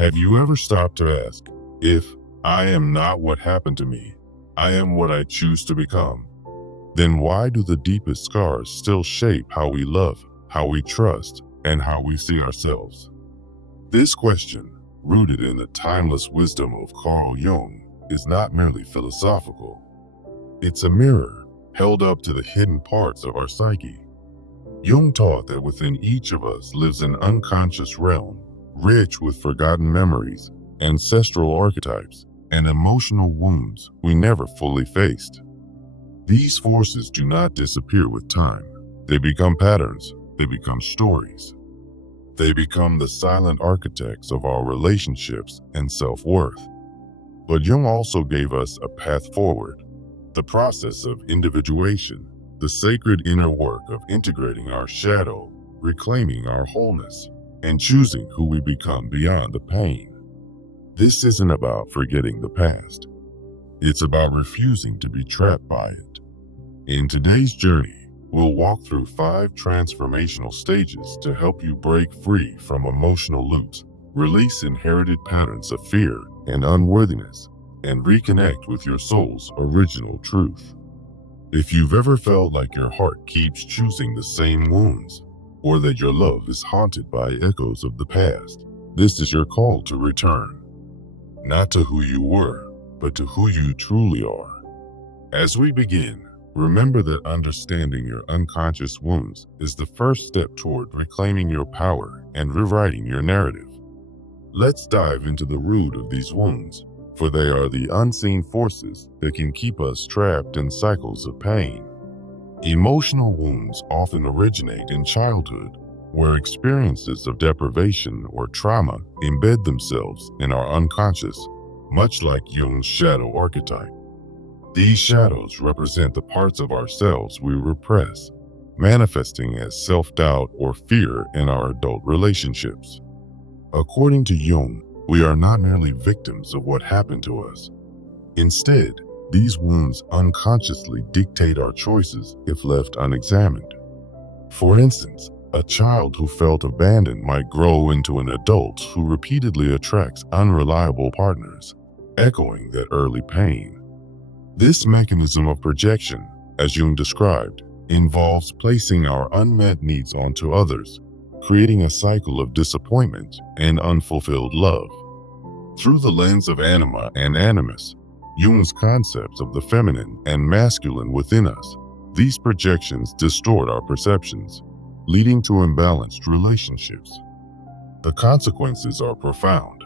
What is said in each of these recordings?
Have you ever stopped to ask, if I am not what happened to me, I am what I choose to become, then why do the deepest scars still shape how we love, how we trust, and how we see ourselves? This question, rooted in the timeless wisdom of Carl Jung, is not merely philosophical. It's a mirror held up to the hidden parts of our psyche. Jung taught that within each of us lives an unconscious realm, rich with forgotten memories, ancestral archetypes, and emotional wounds we never fully faced. These forces do not disappear with time. They become patterns, they become stories. They become the silent architects of our relationships and self-worth. But Jung also gave us a path forward, the process of individuation, the sacred inner work of integrating our shadow, reclaiming our wholeness, and choosing who we become beyond the pain. This isn't about forgetting the past. It's about refusing to be trapped by it. In today's journey, we'll walk through 5 transformational stages to help you break free from emotional loops, release inherited patterns of fear and unworthiness, and reconnect with your soul's original truth. If you've ever felt like your heart keeps choosing the same wounds, or that your love is haunted by echoes of the past, this is your call to return. Not to who you were, but to who you truly are. As we begin, remember that understanding your unconscious wounds is the first step toward reclaiming your power and rewriting your narrative. Let's dive into the root of these wounds, for they are the unseen forces that can keep us trapped in cycles of pain. Emotional wounds often originate in childhood, where experiences of deprivation or trauma embed themselves in our unconscious, much like Jung's shadow archetype. These shadows represent the parts of ourselves we repress, manifesting as self-doubt or fear in our adult relationships. According to Jung, we are not merely victims of what happened to us. Instead, these wounds unconsciously dictate our choices if left unexamined. For instance, a child who felt abandoned might grow into an adult who repeatedly attracts unreliable partners, echoing that early pain. This mechanism of projection, as Jung described, involves placing our unmet needs onto others, creating a cycle of disappointment and unfulfilled love. Through the lens of anima and animus, Jung's concepts of the feminine and masculine within us, these projections distort our perceptions, leading to imbalanced relationships. The consequences are profound.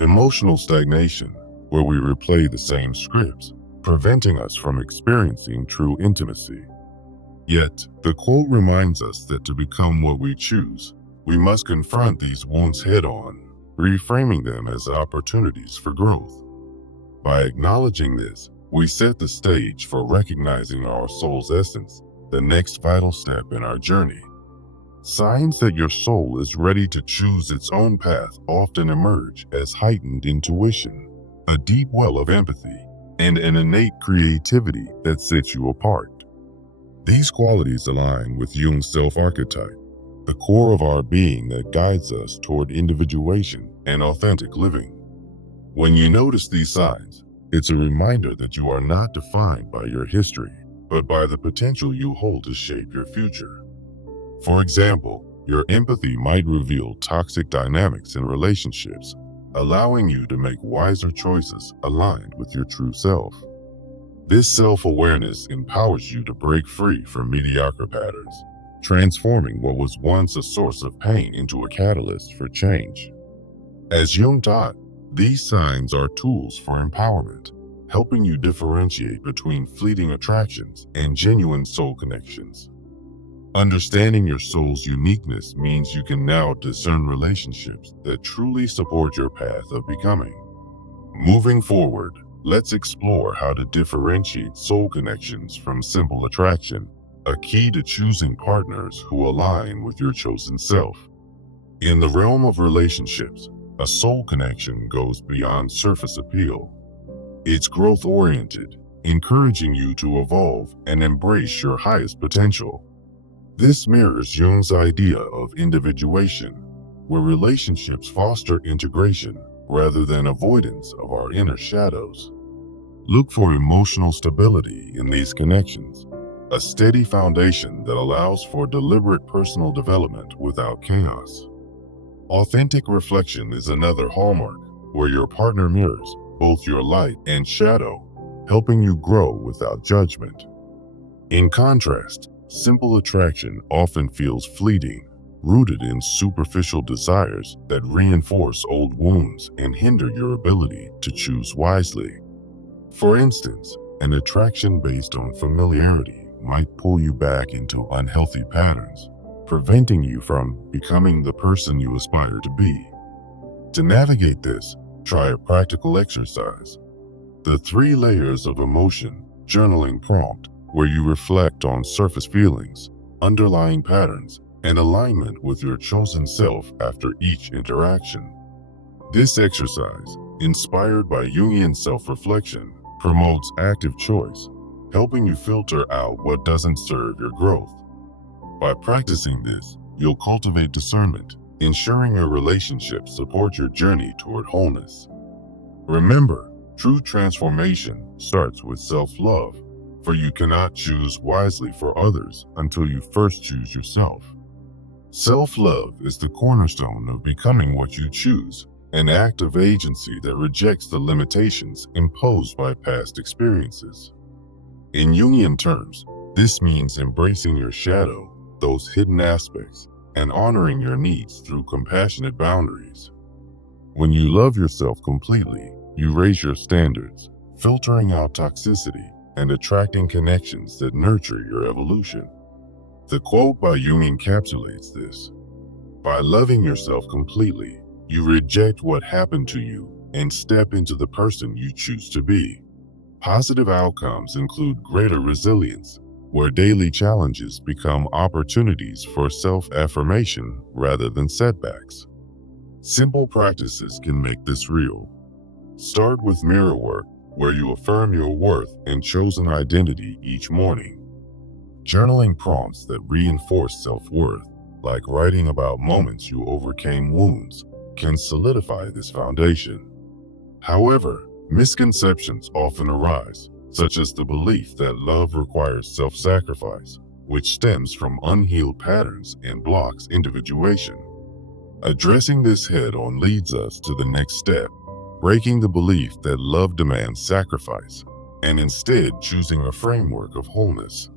Emotional stagnation, where we replay the same scripts, preventing us from experiencing true intimacy. Yet, the quote reminds us that to become what we choose, we must confront these wounds head-on, reframing them as opportunities for growth. By acknowledging this, we set the stage for recognizing our soul's essence, the next vital step in our journey. Signs that your soul is ready to choose its own path often emerge as heightened intuition, a deep well of empathy, and an innate creativity that sets you apart. These qualities align with Jung's self-archetype, the core of our being that guides us toward individuation and authentic living. When you notice these signs, it's a reminder that you are not defined by your history, but by the potential you hold to shape your future. For example, your empathy might reveal toxic dynamics in relationships, allowing you to make wiser choices aligned with your true self. This self-awareness empowers you to break free from mediocre patterns, transforming what was once a source of pain into a catalyst for change. As Jung taught, these signs are tools for empowerment, helping you differentiate between fleeting attractions and genuine soul connections. Understanding your soul's uniqueness means you can now discern relationships that truly support your path of becoming. Moving forward, let's explore how to differentiate soul connections from simple attraction, a key to choosing partners who align with your chosen self. In the realm of relationships, a soul connection goes beyond surface appeal. It's growth-oriented, encouraging you to evolve and embrace your highest potential. This mirrors Jung's idea of individuation, where relationships foster integration, rather than avoidance of our inner shadows. Look for emotional stability in these connections, a steady foundation that allows for deliberate personal development without chaos. Authentic reflection is another hallmark, where your partner mirrors both your light and shadow, helping you grow without judgment. In contrast, simple attraction often feels fleeting, rooted in superficial desires that reinforce old wounds and hinder your ability to choose wisely. For instance, an attraction based on familiarity might pull you back into unhealthy patterns, preventing you from becoming the person you aspire to be. To navigate this, try a practical exercise: the 3 layers of emotion journaling prompt, where you reflect on surface feelings, underlying patterns, and alignment with your chosen self after each interaction. This exercise, inspired by Jungian self-reflection, promotes active choice, helping you filter out what doesn't serve your growth. By practicing this, you'll cultivate discernment, ensuring your relationships support your journey toward wholeness. Remember, true transformation starts with self-love, for you cannot choose wisely for others until you first choose yourself. Self-love is the cornerstone of becoming what you choose, an act of agency that rejects the limitations imposed by past experiences. In Jungian terms, this means embracing your shadow, those hidden aspects, and honoring your needs through compassionate boundaries. When you love yourself completely, you raise your standards, filtering out toxicity and attracting connections that nurture your evolution. The quote by Jung encapsulates this: "By loving yourself completely, you reject what happened to you and step into the person you choose to be." Positive outcomes include greater resilience, where daily challenges become opportunities for self-affirmation rather than setbacks. Simple practices can make this real. Start with mirror work, where you affirm your worth and chosen identity each morning. Journaling prompts that reinforce self-worth, like writing about moments you overcame wounds, can solidify this foundation. However, misconceptions often arise, such as the belief that love requires self-sacrifice, which stems from unhealed patterns and blocks individuation. Addressing this head-on leads us to the next step: breaking the belief that love demands sacrifice, and instead choosing a framework of wholeness.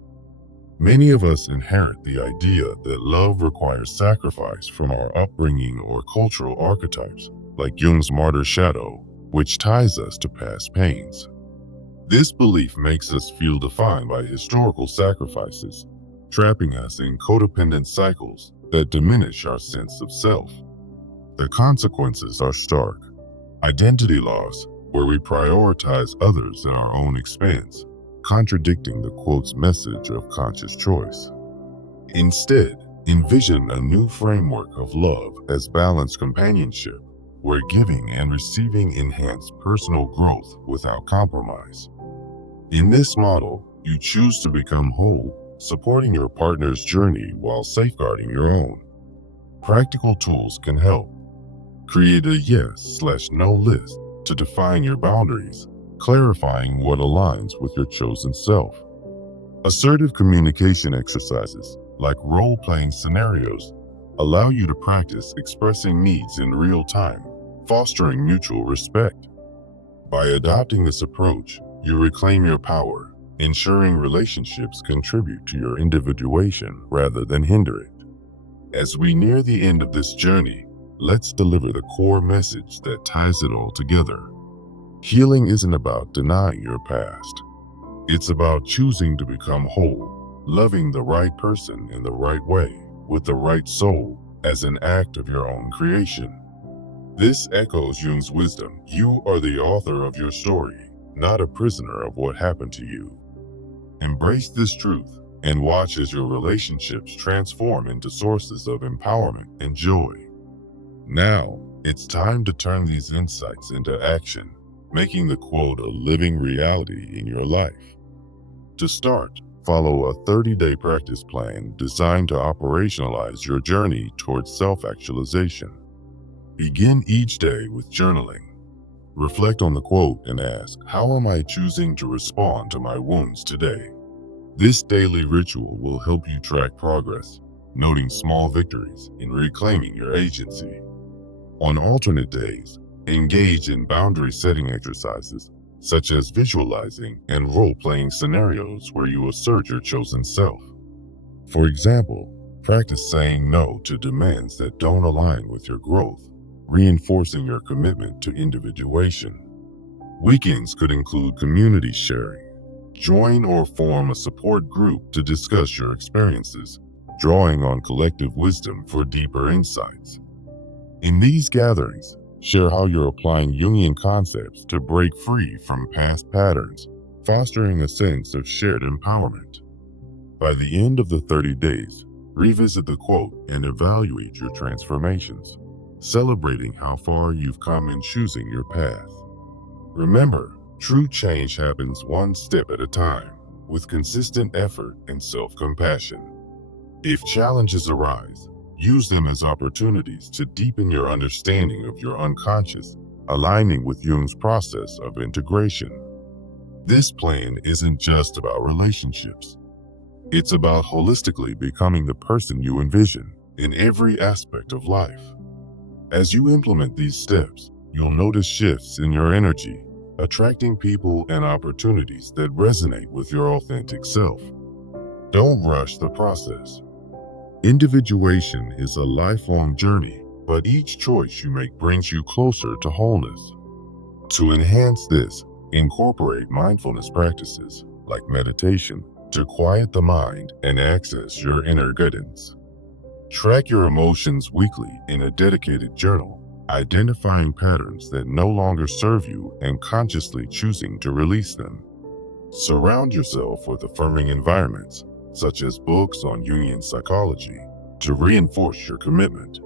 Many of us inherit the idea that love requires sacrifice from our upbringing or cultural archetypes, like Jung's martyr shadow, which ties us to past pains. This belief makes us feel defined by historical sacrifices, trapping us in codependent cycles that diminish our sense of self. The consequences are stark: identity loss, where we prioritize others at our own expense, contradicting the quote's message of conscious choice. Instead, envision a new framework of love as balanced companionship, where giving and receiving enhance personal growth without compromise. In this model, you choose to become whole, supporting your partner's journey while safeguarding your own. Practical tools can help. Create a yes/no list to define your boundaries, clarifying what aligns with your chosen self. Assertive communication exercises, like role-playing scenarios, allow you to practice expressing needs in real time, fostering mutual respect. By adopting this approach, you reclaim your power, ensuring relationships contribute to your individuation rather than hinder it. As we near the end of this journey, let's deliver the core message that ties it all together. Healing isn't about denying your past. It's about choosing to become whole, loving the right person in the right way, with the right soul, as an act of your own creation. This echoes Jung's wisdom: you are the author of your story, not a prisoner of what happened to you. Embrace this truth and watch as your relationships transform into sources of empowerment and joy. Now, it's time to turn these insights into action, making the quote a living reality in your life. To start, follow a 30-day practice plan designed to operationalize your journey towards self-actualization. Begin each day with journaling, Reflect on the quote and ask, how am I choosing to respond to my wounds today? This daily ritual will help you track progress, noting small victories and reclaiming your agency. On alternate days, engage in boundary setting exercises, such as visualizing and role-playing scenarios where you assert your chosen self. For example, practice saying no to demands that don't align with your growth, reinforcing your commitment to individuation. Weekends could include community sharing. Join or form a support group to discuss your experiences, drawing on collective wisdom for deeper insights. In these gatherings, share how you're applying Jungian concepts to break free from past patterns, fostering a sense of shared empowerment. By the end of the 30 days, revisit the quote and evaluate your transformations, celebrating how far you've come in choosing your path. Remember, true change happens one step at a time, with consistent effort and self-compassion. If challenges arise, use them as opportunities to deepen your understanding of your unconscious, aligning with Jung's process of integration. This plan isn't just about relationships. It's about holistically becoming the person you envision in every aspect of life. As you implement these steps, you'll notice shifts in your energy, attracting people and opportunities that resonate with your authentic self. Don't rush the process. Individuation is a lifelong journey, but each choice you make brings you closer to wholeness. To enhance this, incorporate mindfulness practices like meditation to quiet the mind and access your inner guidance. Track your emotions weekly in a dedicated journal, identifying patterns that no longer serve you and consciously choosing to release them. Surround yourself with affirming environments, such as books on Jungian psychology, to reinforce your commitment.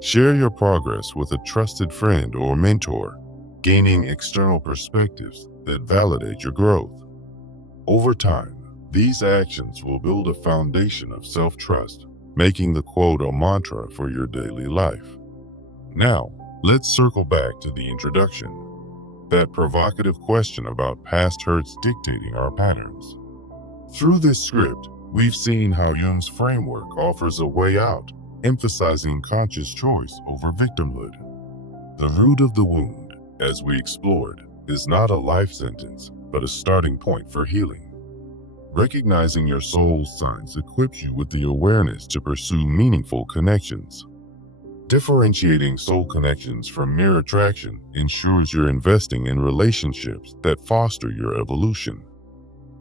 Share your progress with a trusted friend or mentor, gaining external perspectives that validate your growth. Over time, these actions will build a foundation of self-trust, making the quote a mantra for your daily life. Now, let's circle back to the introduction, that provocative question about past hurts dictating our patterns. Through this script, we've seen how Jung's framework offers a way out, emphasizing conscious choice over victimhood. The root of the wound, as we explored, is not a life sentence, but a starting point for healing. Recognizing your soul's signs equips you with the awareness to pursue meaningful connections. Differentiating soul connections from mere attraction ensures you're investing in relationships that foster your evolution.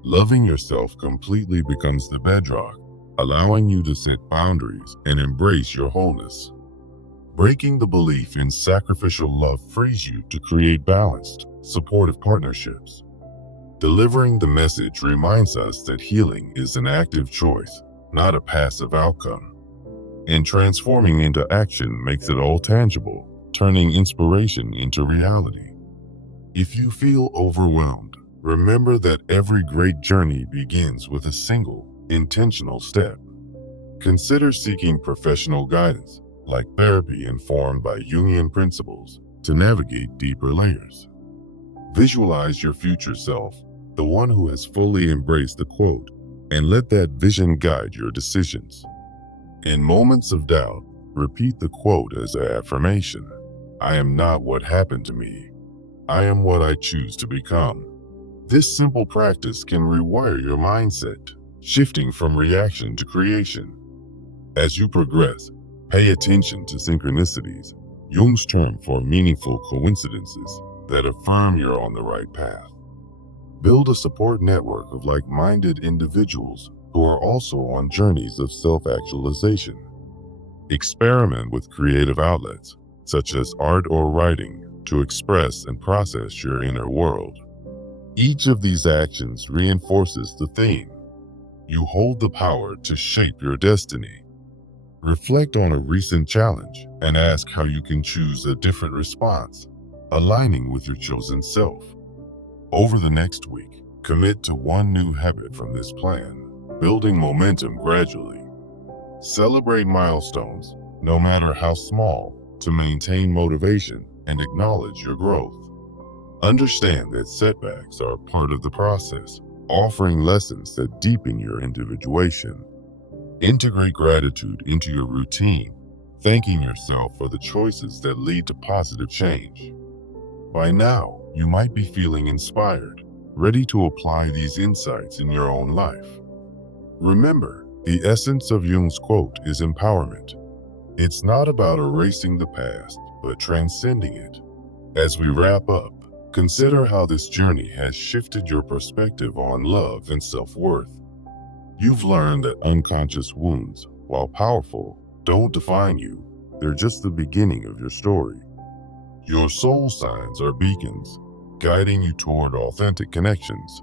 Loving yourself completely becomes the bedrock, allowing you to set boundaries and embrace your wholeness. Breaking the belief in sacrificial love frees you to create balanced, supportive partnerships. Delivering the message reminds us that healing is an active choice, not a passive outcome. And transforming into action makes it all tangible, turning inspiration into reality. If you feel overwhelmed, remember that every great journey begins with a single, intentional step. Consider seeking professional guidance, like therapy informed by Jungian principles, to navigate deeper layers. Visualize your future self, the one who has fully embraced the quote, and let that vision guide your decisions. In moments of doubt, repeat the quote as an affirmation. I am not what happened to me. I am what I choose to become. This simple practice can rewire your mindset, shifting from reaction to creation. As you progress, pay attention to synchronicities, Jung's term for meaningful coincidences that affirm you're on the right path. Build a support network of like-minded individuals who are also on journeys of self-actualization. Experiment with creative outlets, such as art or writing, to express and process your inner world. Each of these actions reinforces the theme. You hold the power to shape your destiny. Reflect on a recent challenge and ask how you can choose a different response, aligning with your chosen self. Over the next week, commit to one new habit from this plan, building momentum gradually. Celebrate milestones, no matter how small, to maintain motivation and acknowledge your growth. Understand that setbacks are part of the process, offering lessons that deepen your individuation. Integrate gratitude into your routine, thanking yourself for the choices that lead to positive change. By now, you might be feeling inspired, ready to apply these insights in your own life. Remember, the essence of Jung's quote is empowerment. It's not about erasing the past, but transcending it. As we wrap up, consider how this journey has shifted your perspective on love and self-worth. You've learned that unconscious wounds, while powerful, don't define you. They're just the beginning of your story. Your soul signs are beacons, guiding you toward authentic connections.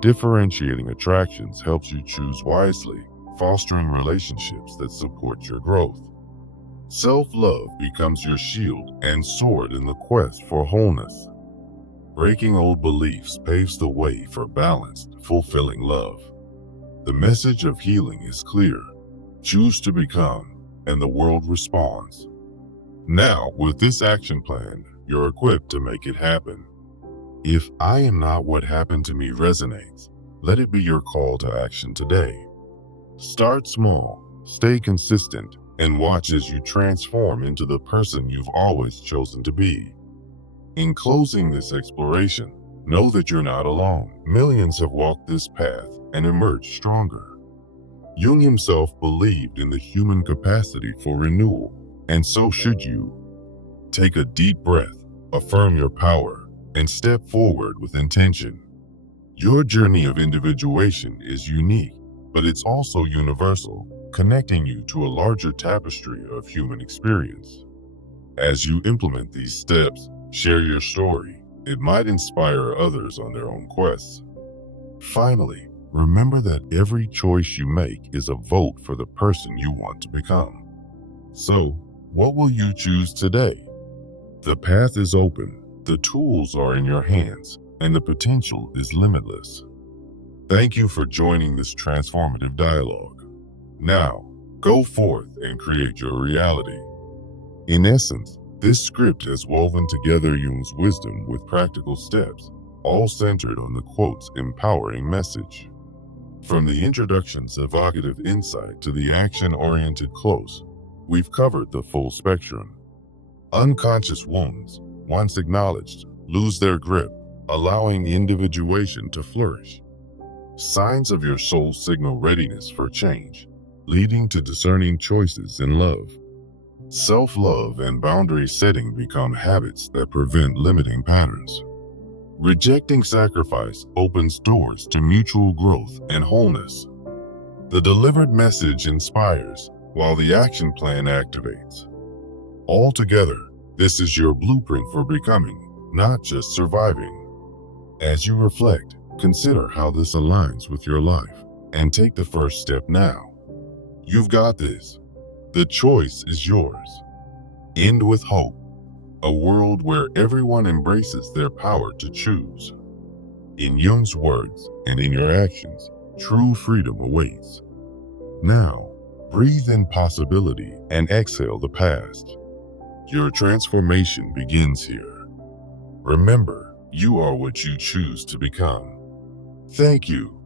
Differentiating attractions helps you choose wisely, fostering relationships that support your growth. Self-love becomes your shield and sword in the quest for wholeness. Breaking old beliefs paves the way for balanced, fulfilling love. The message of healing is clear. Choose to become, and the world responds. Now, with this action plan, you're equipped to make it happen. If "I am not what happened to me" resonates, let it be your call to action today. Start small, stay consistent, and watch as you transform into the person you've always chosen to be. In closing this exploration, know that you're not alone. Millions have walked this path and emerged stronger. Jung himself believed in the human capacity for renewal, and so should you. Take a deep breath, affirm your power, and step forward with intention. Your journey of individuation is unique, but it's also universal, connecting you to a larger tapestry of human experience. As you implement these steps, share your story. It might inspire others on their own quests. Finally, remember that every choice you make is a vote for the person you want to become. So, what will you choose today? The path is open, the tools are in your hands, and the potential is limitless. Thank you for joining this transformative dialogue. Now, go forth and create your reality. In essence, this script has woven together Jung's wisdom with practical steps, all centered on the quote's empowering message. From the introduction's evocative insight to the action-oriented close, we've covered the full spectrum. Unconscious wounds, once acknowledged, lose their grip, allowing individuation to flourish. Signs of your soul signal readiness for change, leading to discerning choices in love. Self-love and boundary setting become habits that prevent limiting patterns. Rejecting sacrifice opens doors to mutual growth and wholeness. The delivered message inspires, while the action plan activates. Altogether, this is your blueprint for becoming, not just surviving. As you reflect, consider how this aligns with your life, and take the first step now. You've got this. The choice is yours. End with hope, a world where everyone embraces their power to choose. In Jung's words and in your actions, true freedom awaits. Now, breathe in possibility and exhale the past. Your transformation begins here. Remember, you are what you choose to become. Thank you